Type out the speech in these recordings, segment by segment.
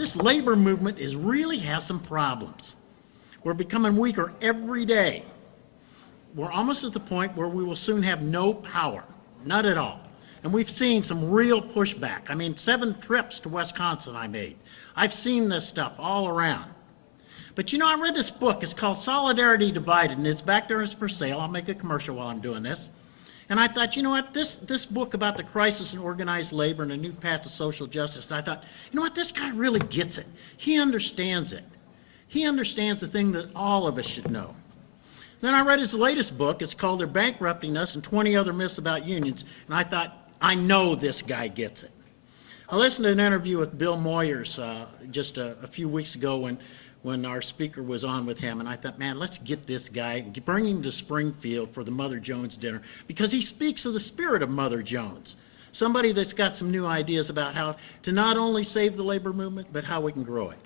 this labor movement really has some problems. We're becoming weaker every day. We're almost at the point where we will soon have no power, not at all. And we've seen some real pushback. I mean, 7 trips to Wisconsin I made. I've seen this stuff all around. But you know, I read this book. It's called Solidarity Divided, and it's back there, it's for sale. I'll make a commercial while I'm doing this. And I thought, you know what, this book about the crisis in organized labor and a new path to social justice, I thought, you know what, this guy really gets it. He understands it. He understands the thing that all of us should know. Then I read his latest book. It's called They're Bankrupting Us and 20 Other Myths About Unions. And I thought, I know this guy gets it. I listened to an interview with Bill Moyers just a few weeks ago when our speaker was on with him, and I thought, man, let's get this guy, bring him to Springfield for the Mother Jones dinner, because he speaks of the spirit of Mother Jones, somebody that's got some new ideas about how to not only save the labor movement, but how we can grow it.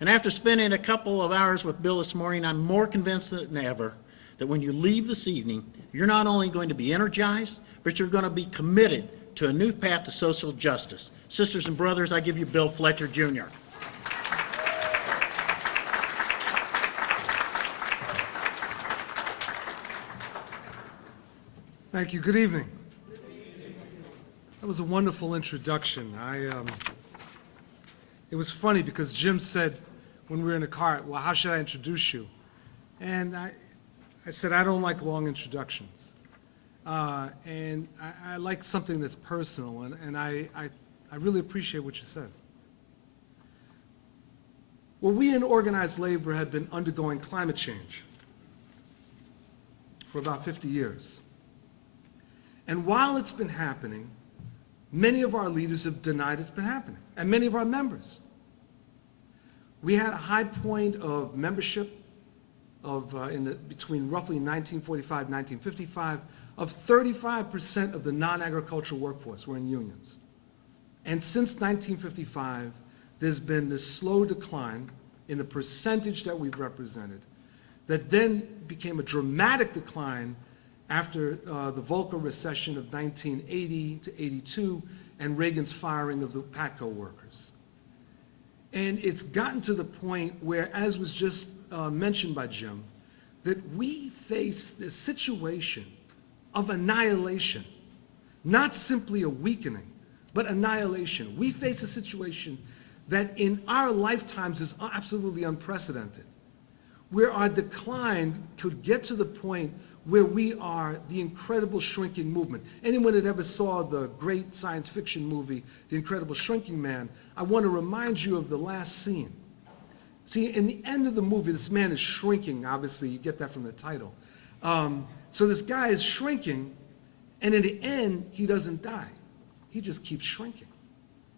And after spending a couple of hours with Bill this morning, I'm more convinced than ever that when you leave this evening, you're not only going to be energized, but you're going to be committed to a new path to social justice. Sisters and brothers, I give you Bill Fletcher Jr. Thank you. Good evening. That was a wonderful introduction. It was funny because Jim said when we were in the car, well, how should I introduce you? And I said, I don't like long introductions. And I like something that's personal, and I really appreciate what you said. Well, we in organized labor have been undergoing climate change for about 50 years. And while it's been happening, many of our leaders have denied it's been happening, and many of our members. We had a high point of membership between roughly 1945 and 1955 of 35% of the non-agricultural workforce were in unions. And since 1955, there's been this slow decline in the percentage that we've represented that then became a dramatic decline after the Volcker recession of 1980 to 82 and Reagan's firing of the PATCO workers. And it's gotten to the point where, as was just mentioned by Jim, that we face this situation of annihilation, not simply a weakening, but annihilation. We face a situation that in our lifetimes is absolutely unprecedented, where our decline could get to the point where we are the incredible shrinking movement. Anyone that ever saw the great science fiction movie, The Incredible Shrinking Man, I want to remind you of the last scene. See, in the end of the movie, this man is shrinking. Obviously, you get that from the title. So this guy is shrinking, and in the end, he doesn't die. He just keeps shrinking.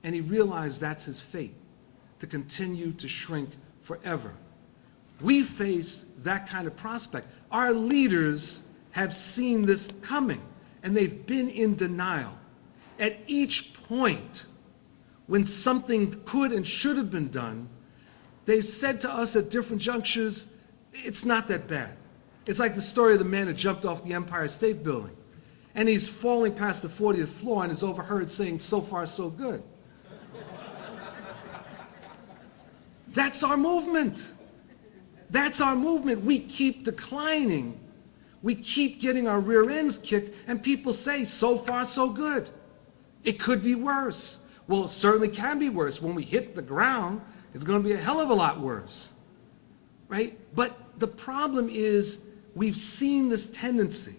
And he realized that's his fate, to continue to shrink forever. We face that kind of prospect. Our leaders have seen this coming, and they've been in denial. At each point, when something could and should have been done, they've said to us at different junctures, it's not that bad. It's like the story of the man who jumped off the Empire State Building, and he's falling past the 40th floor and is overheard saying, so far, so good. That's our movement. That's our movement. We keep declining. We keep getting our rear ends kicked, and people say, so far, so good. It could be worse. Well, it certainly can be worse. When we hit the ground, it's going to be a hell of a lot worse, right? But the problem is we've seen this tendency,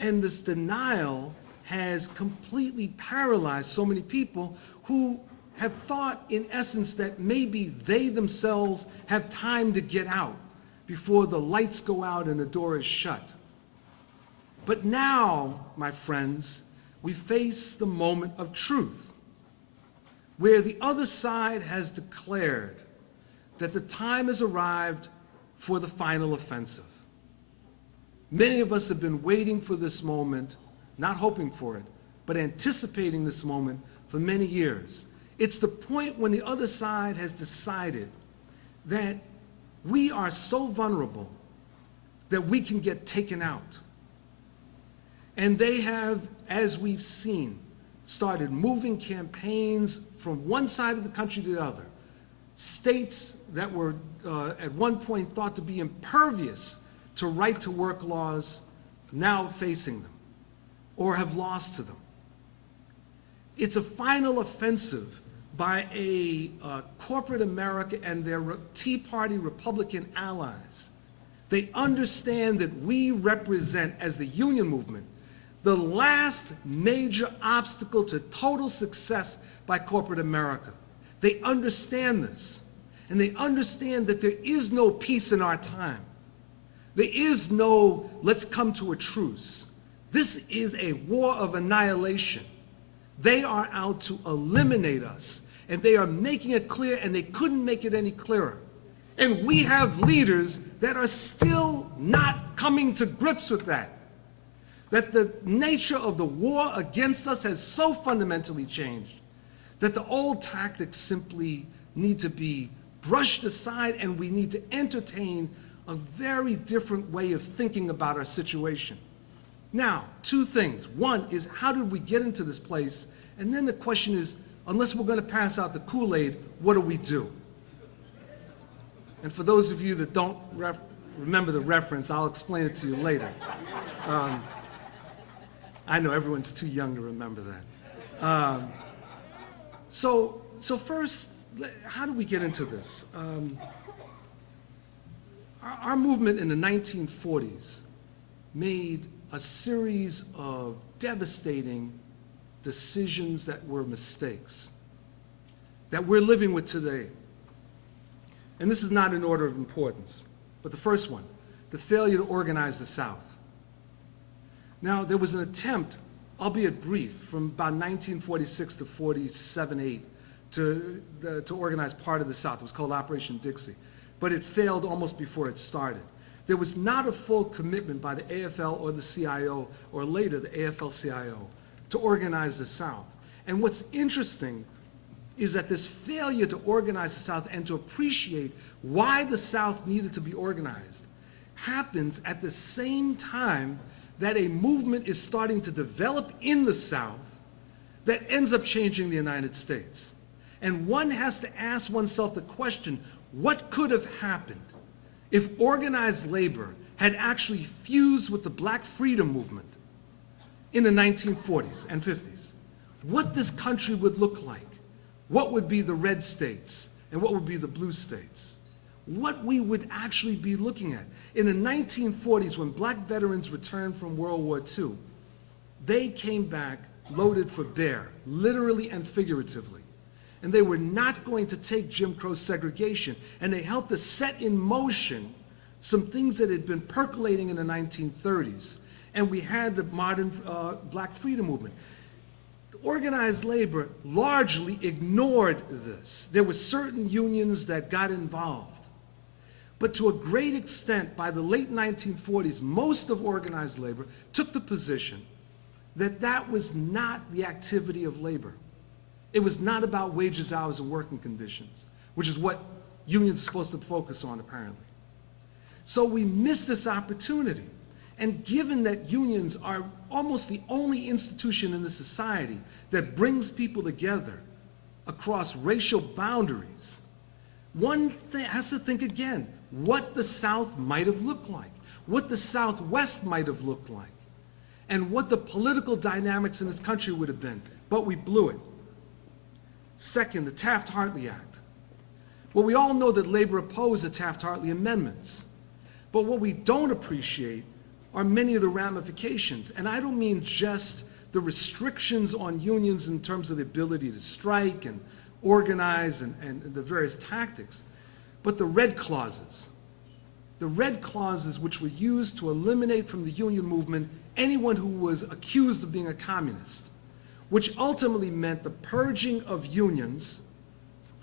and this denial has completely paralyzed so many people who have thought, in essence, that maybe they themselves have time to get out before the lights go out and the door is shut. But now, my friends, we face the moment of truth, where the other side has declared that the time has arrived for the final offensive. Many of us have been waiting for this moment, not hoping for it, but anticipating this moment for many years. It's the point when the other side has decided that we are so vulnerable that we can get taken out. And they have, as we've seen, started moving campaigns from one side of the country to the other, states that were at one point thought to be impervious to right-to-work laws now facing them or have lost to them. It's a final offensive by a corporate America and their Tea Party Republican allies. They understand that we represent, as the union movement, the last major obstacle to total success by corporate America. They understand this, and they understand that there is no peace in our time. There is no, let's come to a truce. This is a war of annihilation. They are out to eliminate us, and they are making it clear, and they couldn't make it any clearer. And we have leaders that are still not coming to grips with that. That the nature of the war against us has so fundamentally changed that the old tactics simply need to be brushed aside, and we need to entertain a very different way of thinking about our situation. Now, two things. One is, how did we get into this place? And then the question is, unless we're going to pass out the Kool-Aid, what do we do? And for those of you that don't remember the reference, I'll explain it to you later. I know everyone's too young to remember that. So first, how do we get into this? Our movement in the 1940s made a series of devastating decisions that were mistakes that we're living with today. And this is not in order of importance, but the first one, the failure to organize the South. Now, there was an attempt, albeit brief, from about 1946 to 47-8 to organize part of the South. It was called Operation Dixie, but it failed almost before it started. There was not a full commitment by the AFL or the CIO, or later the AFL-CIO, to organize the South. And what's interesting is that this failure to organize the South and to appreciate why the South needed to be organized happens at the same time that a movement is starting to develop in the South that ends up changing the United States. And one has to ask oneself the question, what could have happened if organized labor had actually fused with the Black freedom movement in the 1940s and 50s? What this country would look like? What would be the red states and what would be the blue states? What we would actually be looking at. In the 1940s, when Black veterans returned from World War II, they came back loaded for bear, literally and figuratively. And they were not going to take Jim Crow segregation, and they helped us set in motion some things that had been percolating in the 1930s. And we had the modern Black freedom movement. Organized labor largely ignored this. There were certain unions that got involved. But to a great extent, by the late 1940s, most of organized labor took the position that that was not the activity of labor. It was not about wages, hours, and working conditions, which is what unions are supposed to focus on, apparently. So we missed this opportunity. And given that unions are almost the only institution in the society that brings people together across racial boundaries, one has to think again what the South might have looked like, what the Southwest might have looked like, and what the political dynamics in this country would have been, but we blew it. Second, the Taft-Hartley Act. Well, we all know that labor opposed the Taft-Hartley amendments, but what we don't appreciate are many of the ramifications. And I don't mean just the restrictions on unions in terms of the ability to strike and organize and the various tactics, but the red clauses. The red clauses which were used to eliminate from the union movement anyone who was accused of being a communist, which ultimately meant the purging of unions,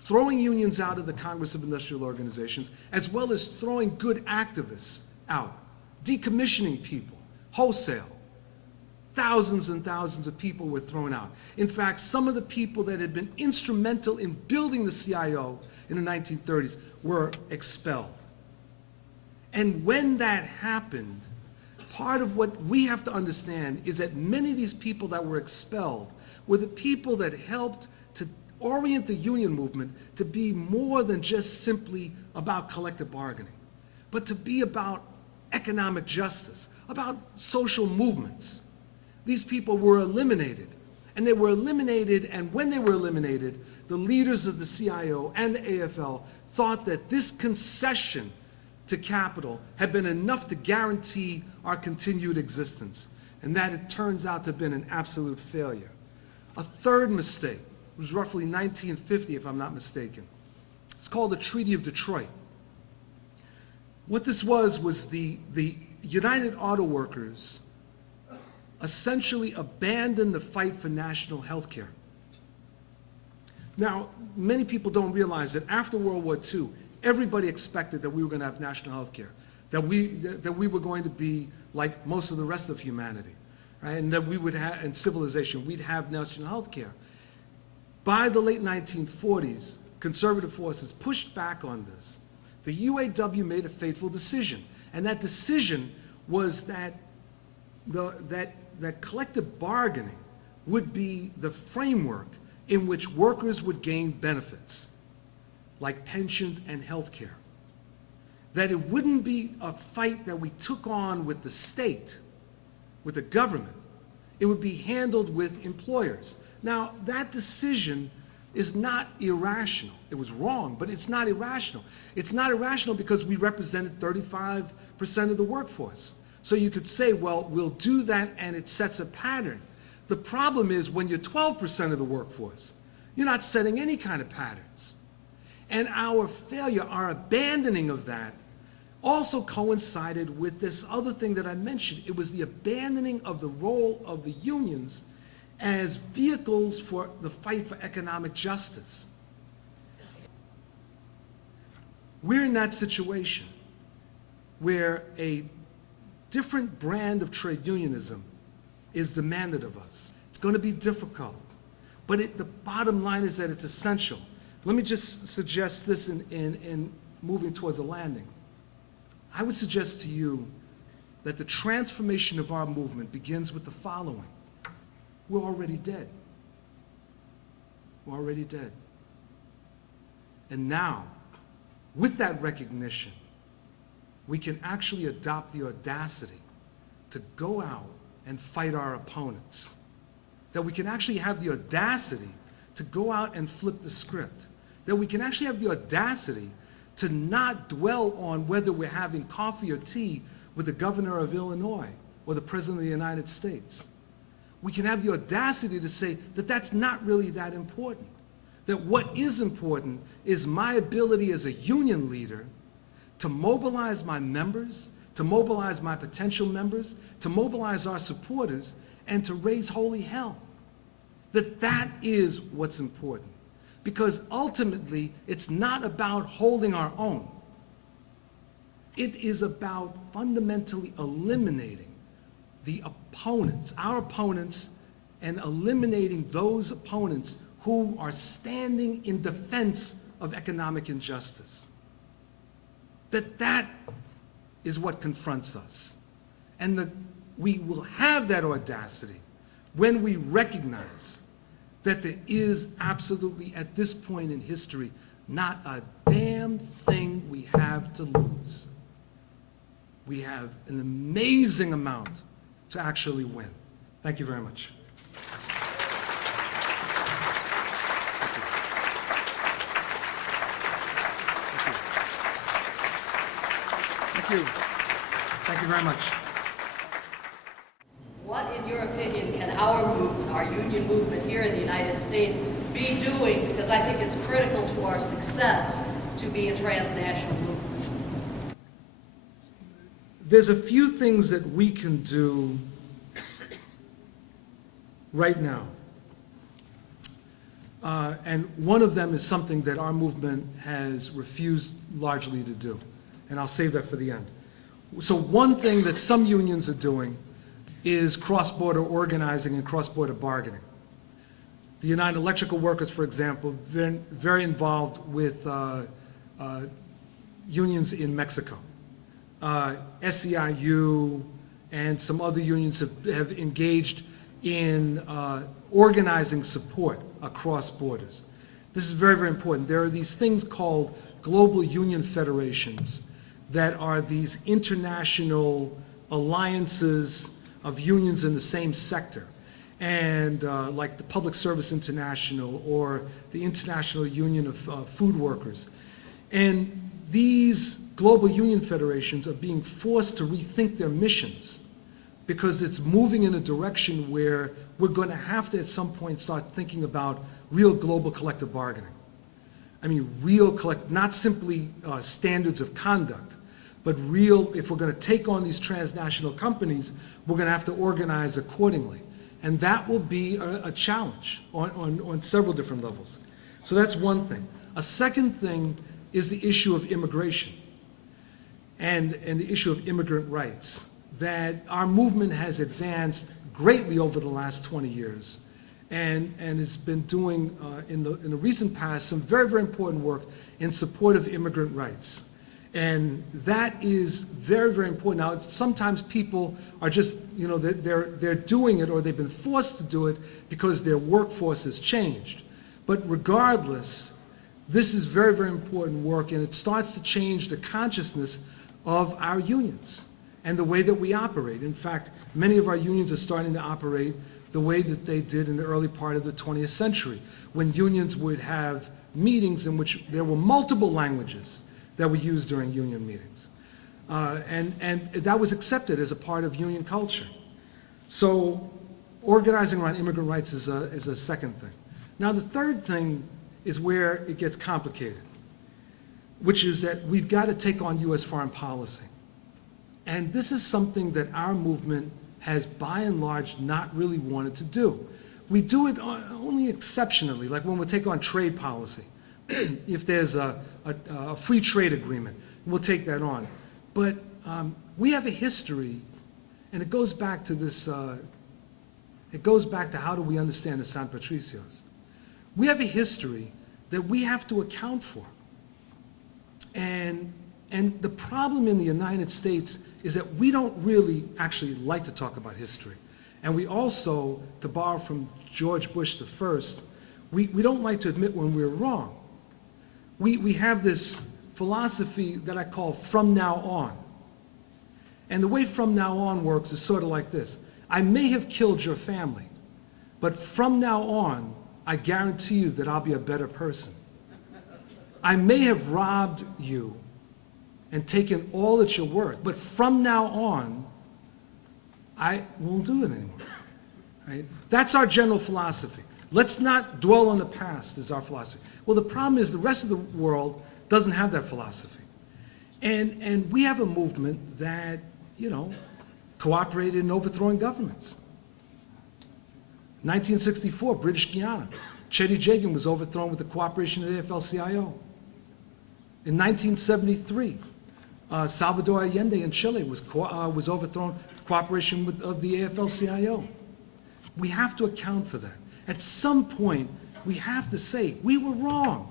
throwing unions out of the Congress of Industrial Organizations, as well as throwing good activists out, decommissioning people, wholesale. Thousands and thousands of people were thrown out. In fact, some of the people that had been instrumental in building the CIO in the 1930s were expelled. And when that happened, part of what we have to understand is that many of these people that were expelled were the people that helped to orient the union movement to be more than just simply about collective bargaining, but to be about economic justice, about social movements. These people were eliminated, and they were eliminated, and when they were eliminated, the leaders of the CIO and the AFL thought that this concession to capital had been enough to guarantee our continued existence, and that it turns out to have been an absolute failure. A third mistake was roughly 1950, if I'm not mistaken. It's called the Treaty of Detroit. What this was the United Auto Workers essentially abandoned the fight for national health care. Now, many people don't realize that after World War II, everybody expected that we were going to have national health care, that we were going to be like most of the rest of humanity, right? And that we would have, in civilization, we'd have national health care. By the late 1940s, conservative forces pushed back on this. The UAW made a fateful decision, and that decision was that that collective bargaining would be the framework in which workers would gain benefits, like pensions and health care. That it wouldn't be a fight that we took on with the state, with the government. It would be handled with employers. Now, that decision is not irrational. It was wrong, but it's not irrational. It's not irrational because we represented 35% of the workforce. So you could say, well, we'll do that and it sets a pattern. The problem is when you're 12% of the workforce, you're not setting any kind of patterns. And our failure, our abandoning of that, also coincided with this other thing that I mentioned. It was the abandoning of the role of the unions as vehicles for the fight for economic justice. We're in that situation where a different brand of trade unionism is demanded of us. It's going to be difficult, but the bottom line is that it's essential. Let me just suggest this in moving towards a landing. I would suggest to you that the transformation of our movement begins with the following. We're already dead. We're already dead. And now, with that recognition, we can actually adopt the audacity to go out and fight our opponents. That we can actually have the audacity to go out and flip the script. That we can actually have the audacity to not dwell on whether we're having coffee or tea with the governor of Illinois or the president of the United States. We can have the audacity to say that that's not really that important. That what is important is my ability as a union leader to mobilize my members, to mobilize my potential members, to mobilize our supporters, and to raise holy hell. That is what's important. Because ultimately, it's not about holding our own. It is about fundamentally eliminating the opponents, our opponents, and eliminating those opponents who are standing in defense of economic injustice. That is what confronts us. And we will have that audacity when we recognize that there is absolutely, at this point in history, not a damn thing we have to lose. We have an amazing amount to actually win. Thank you very much. Thank you. Thank you very much. What, in your opinion, can our movement, our union movement here in the United States, be doing? Because I think it's critical to our success to be a transnational movement. There's a few things that we can do right now. And one of them is something that our movement has refused largely to do. And I'll save that for the end. So one thing that some unions are doing is cross-border organizing and cross-border bargaining. The United Electrical Workers, for example, been very involved with unions in Mexico. SEIU and some other unions have engaged in organizing support across borders. This is very, very important. There are these things called global union federations that are these international alliances of unions in the same sector. And like the Public Service International or the International Union of Food Workers. And these global union federations are being forced to rethink their missions because it's moving in a direction where we're going to have to at some point start thinking about real global collective bargaining. I mean, not simply standards of conduct, but real, if we're going to take on these transnational companies, we're going to have to organize accordingly. And that will be a challenge on several different levels. So that's one thing. A second thing is the issue of immigration and the issue of immigrant rights, that our movement has advanced greatly over the last 20 years and has been doing in the recent past some very, very important work in support of immigrant rights. And that is very, very important. Now, sometimes people are just, you know, they're doing it or they've been forced to do it because their workforce has changed. But regardless, this is very, very important work, and it starts to change the consciousness of our unions and the way that we operate. In fact, many of our unions are starting to operate the way that they did in the early part of the 20th century, when unions would have meetings in which there were multiple languages that we used during union meetings. And that was accepted as a part of union culture. So organizing around immigrant rights is a second thing. Now, the third thing is where it gets complicated, which is that we've got to take on U.S. foreign policy. And this is something that our movement has, by and large, not really wanted to do. We do it only exceptionally, like when we take on trade policy. If there's a free trade agreement, we'll take that on. But we have a history, and it goes back to this, it goes back to how do we understand the San Patricios. We have a history that we have to account for. And the problem in the United States is that we don't really actually like to talk about history. And we also, to borrow from George Bush I, we don't like to admit when we're wrong. We have this philosophy that I call from now on. And the way from now on works is sort of like this. I may have killed your family, but from now on, I guarantee you that I'll be a better person. I may have robbed you and taken all that you're worth, but from now on, I won't do it anymore. Right? That's our general philosophy. Let's not dwell on the past is our philosophy. Well, the problem is the rest of the world doesn't have that philosophy. And we have a movement that, you know, cooperated in overthrowing governments. 1964, British Guiana. Cheddi Jagan was overthrown with the cooperation of the AFL-CIO. In 1973, Salvador Allende in Chile was overthrown with cooperation of the AFL-CIO. We have to account for that. At some point, we have to say, we were wrong.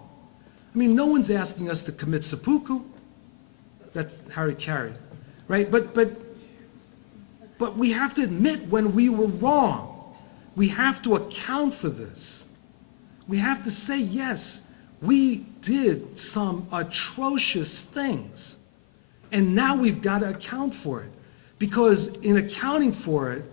I mean, no one's asking us to commit seppuku. That's Harry Carey, right? But we have to admit when we were wrong. We have to account for this. We have to say, yes, we did some atrocious things. And now we've got to account for it. Because in accounting for it,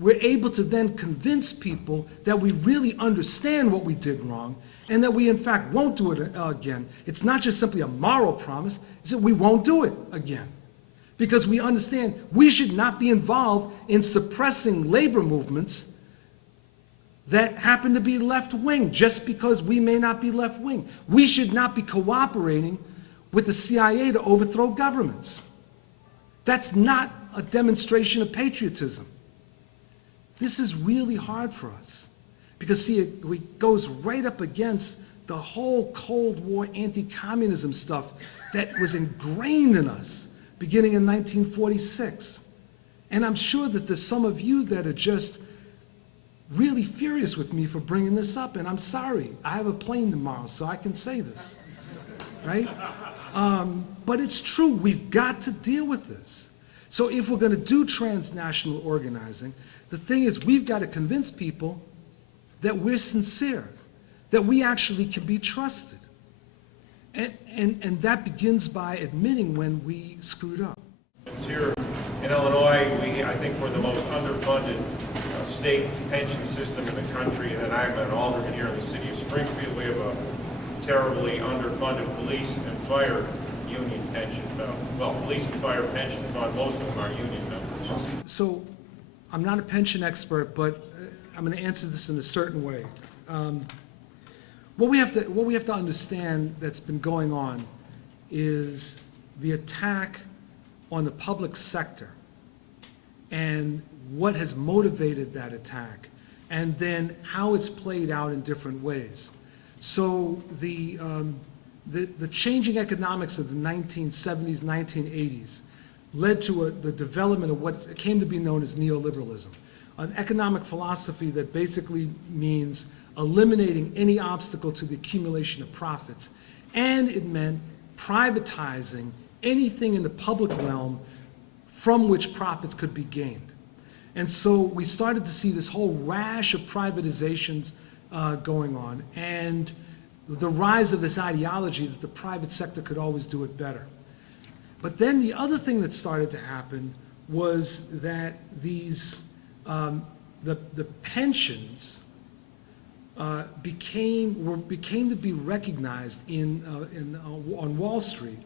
we're able to then convince people that we really understand what we did wrong and that we in fact won't do it again. It's not just simply a moral promise, it's that we won't do it again. Because we understand we should not be involved in suppressing labor movements that happen to be left-wing just because we may not be left-wing. We should not be cooperating with the CIA to overthrow governments. That's not a demonstration of patriotism. This is really hard for us because, see, it goes right up against the whole Cold War anti-communism stuff that was ingrained in us beginning in 1946. And I'm sure that there's some of you that are just really furious with me for bringing this up, and I'm sorry. I have a plane tomorrow, so I can say this, right? But it's true. We've got to deal with this. So if we're going to do transnational organizing, the thing is we've got to convince people that we're sincere, that we actually can be trusted. And that begins by admitting when we screwed up. Here in Illinois, I think we're the most underfunded state pension system in the country. And then I'm an alderman here in the city of Springfield. We have a terribly underfunded police and fire union pension. Police and fire pension fund, most of them are union members. So I'm not a pension expert, but I'm going to answer this in a certain way. What we have to understand that's been going on is the attack on the public sector and what has motivated that attack, and then how it's played out in different ways. So the changing economics of the 1970s, 1980s led to the development of what came to be known as neoliberalism, an economic philosophy that basically means eliminating any obstacle to the accumulation of profits. And it meant privatizing anything in the public realm from which profits could be gained. And so we started to see this whole rash of privatizations going on, and the rise of this ideology that the private sector could always do it better. But then the other thing that started to happen was that these, the pensions became to be recognized on Wall Street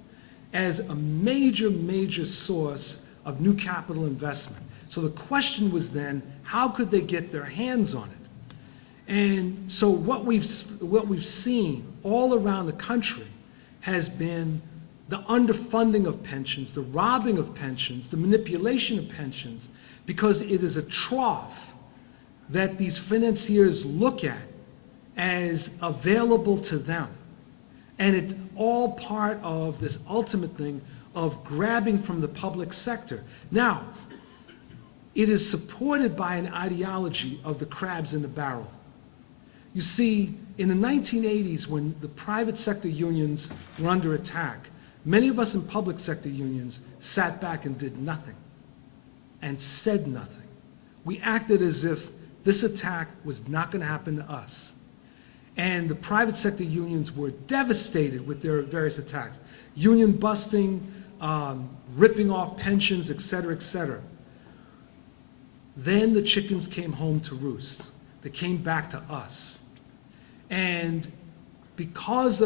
as a major source of new capital investment. So the question was then, how could they get their hands on it? And so what we've seen all around the country has been the underfunding of pensions, the robbing of pensions, the manipulation of pensions, because it is a trough that these financiers look at as available to them. And it's all part of this ultimate thing of grabbing from the public sector. Now, it is supported by an ideology of the crabs in the barrel. You see, in the 1980s, when the private sector unions were under attack, many of us in public sector unions sat back and did nothing and said nothing. We acted as if this attack was not going to happen to us. And the private sector unions were devastated with their various attacks. Union busting, ripping off pensions, et cetera, et cetera. Then the chickens came home to roost. They came back to us. And because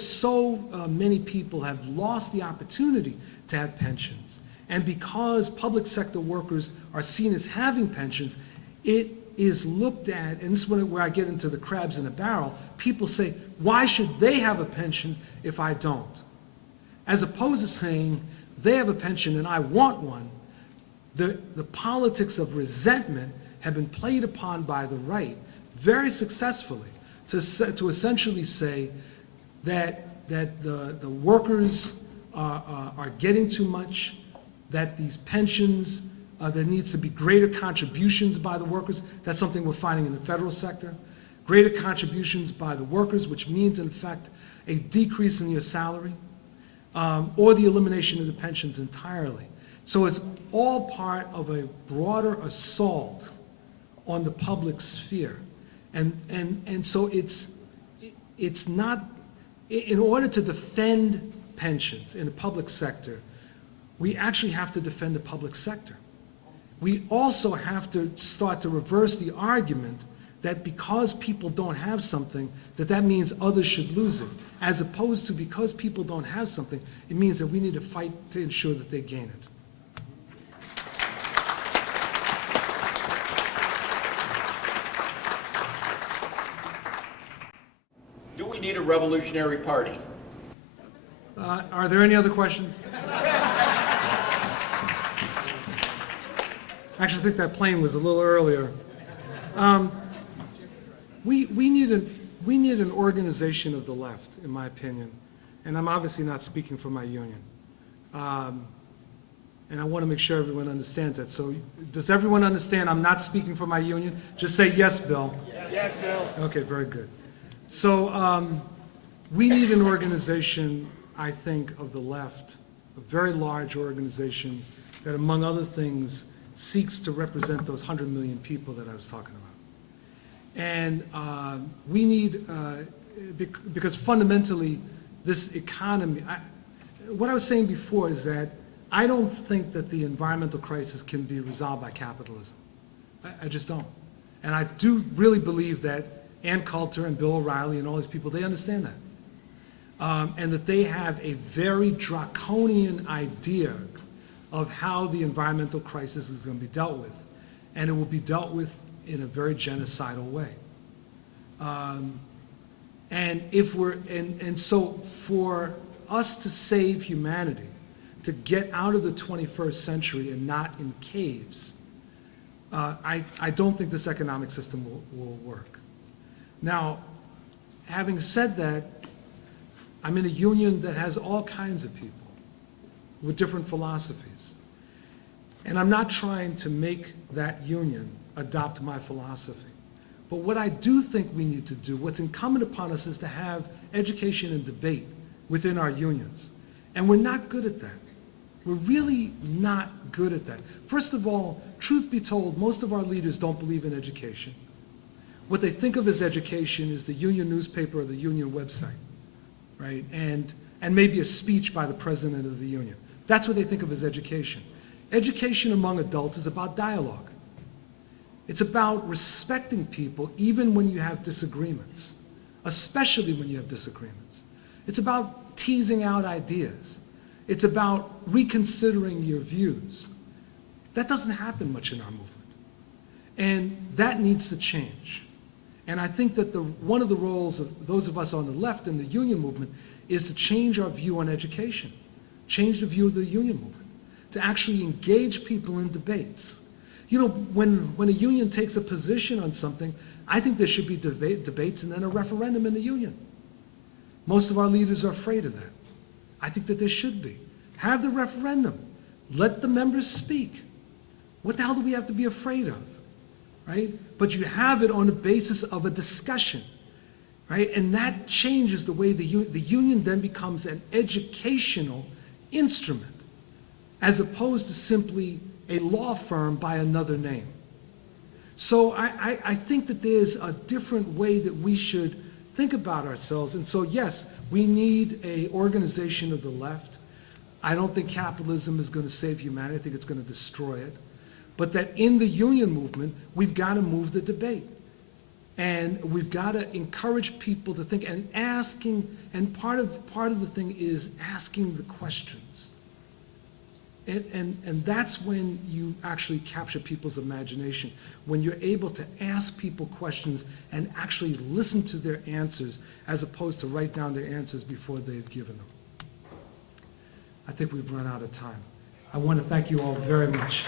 so many people have lost the opportunity to have pensions, and because public sector workers are seen as having pensions, it is looked at, and this is where I get into the crabs in a barrel. People say, why should they have a pension if I don't? As opposed to saying, they have a pension and I want one. The politics of resentment have been played upon by the right very successfully to essentially say that the workers are getting too much, that these pensions, there needs to be greater contributions by the workers. That's something we're finding in the federal sector. Greater contributions by the workers, which means, in fact, a decrease in your salary, or the elimination of the pensions entirely. So it's all part of a broader assault on the public sphere. And so it's not, in order to defend pensions in the public sector, we actually have to defend the public sector. We also have to start to reverse the argument that because people don't have something, that means others should lose it, as opposed to because people don't have something, it means that we need to fight to ensure that they gain it. Do we need a revolutionary party? Are there any other questions? Actually, I think that plane was a little earlier. We need an organization of the left, in my opinion, and I'm obviously not speaking for my union. And I want to make sure everyone understands that. So does everyone understand I'm not speaking for my union? Just say yes, Bill. Yes, Bill. Okay, very good. So we need an organization, I think, of the left, a very large organization that, among other things, seeks to represent those 100 million people that I was talking about. And we need, because fundamentally, this economy, what I was saying before is that I don't think that the environmental crisis can be resolved by capitalism. I just don't. And I do really believe that Ann Coulter and Bill O'Reilly and all these people, they understand that. And that they have a very draconian idea of how the environmental crisis is going to be dealt with. And it will be dealt with in a very genocidal way. And so for us to save humanity, to get out of the 21st century and not in caves, I don't think this economic system will work. Now, having said that, I'm in a union that has all kinds of people with different philosophies. And I'm not trying to make that union adopt my philosophy. But what I do think we need to do, what's incumbent upon us, is to have education and debate within our unions. And we're not good at that. We're really not good at that. First of all, truth be told, most of our leaders don't believe in education. What they think of as education is the union newspaper or the union website, right? And maybe a speech by the president of the union. That's what they think of as education. Education among adults is about dialogue. It's about respecting people even when you have disagreements, especially when you have disagreements. It's about teasing out ideas. It's about reconsidering your views. That doesn't happen much in our movement. And that needs to change. And I think that one of the roles of those of us on the left in the union movement is to change our view on education, change the view of the union movement, to actually engage people in debates. You know, when a union takes a position on something, I think there should be debates and then a referendum in the union. Most of our leaders are afraid of that. I think that there should be. Have the referendum. Let the members speak. What the hell do we have to be afraid of, right? But you have it on the basis of a discussion, right? And that changes the way the union then becomes an educational instrument, as opposed to simply a law firm by another name. So I think that there's a different way that we should think about ourselves. And so, yes, we need an organization of the left. I don't think capitalism is going to save humanity. I think it's going to destroy it. But that in the union movement, we've got to move the debate. And we've got to encourage people to think and asking, and part of the thing is asking the questions. And that's when you actually capture people's imagination, when you're able to ask people questions and actually listen to their answers as opposed to write down their answers before they've given them. I think we've run out of time. I want to thank you all very much.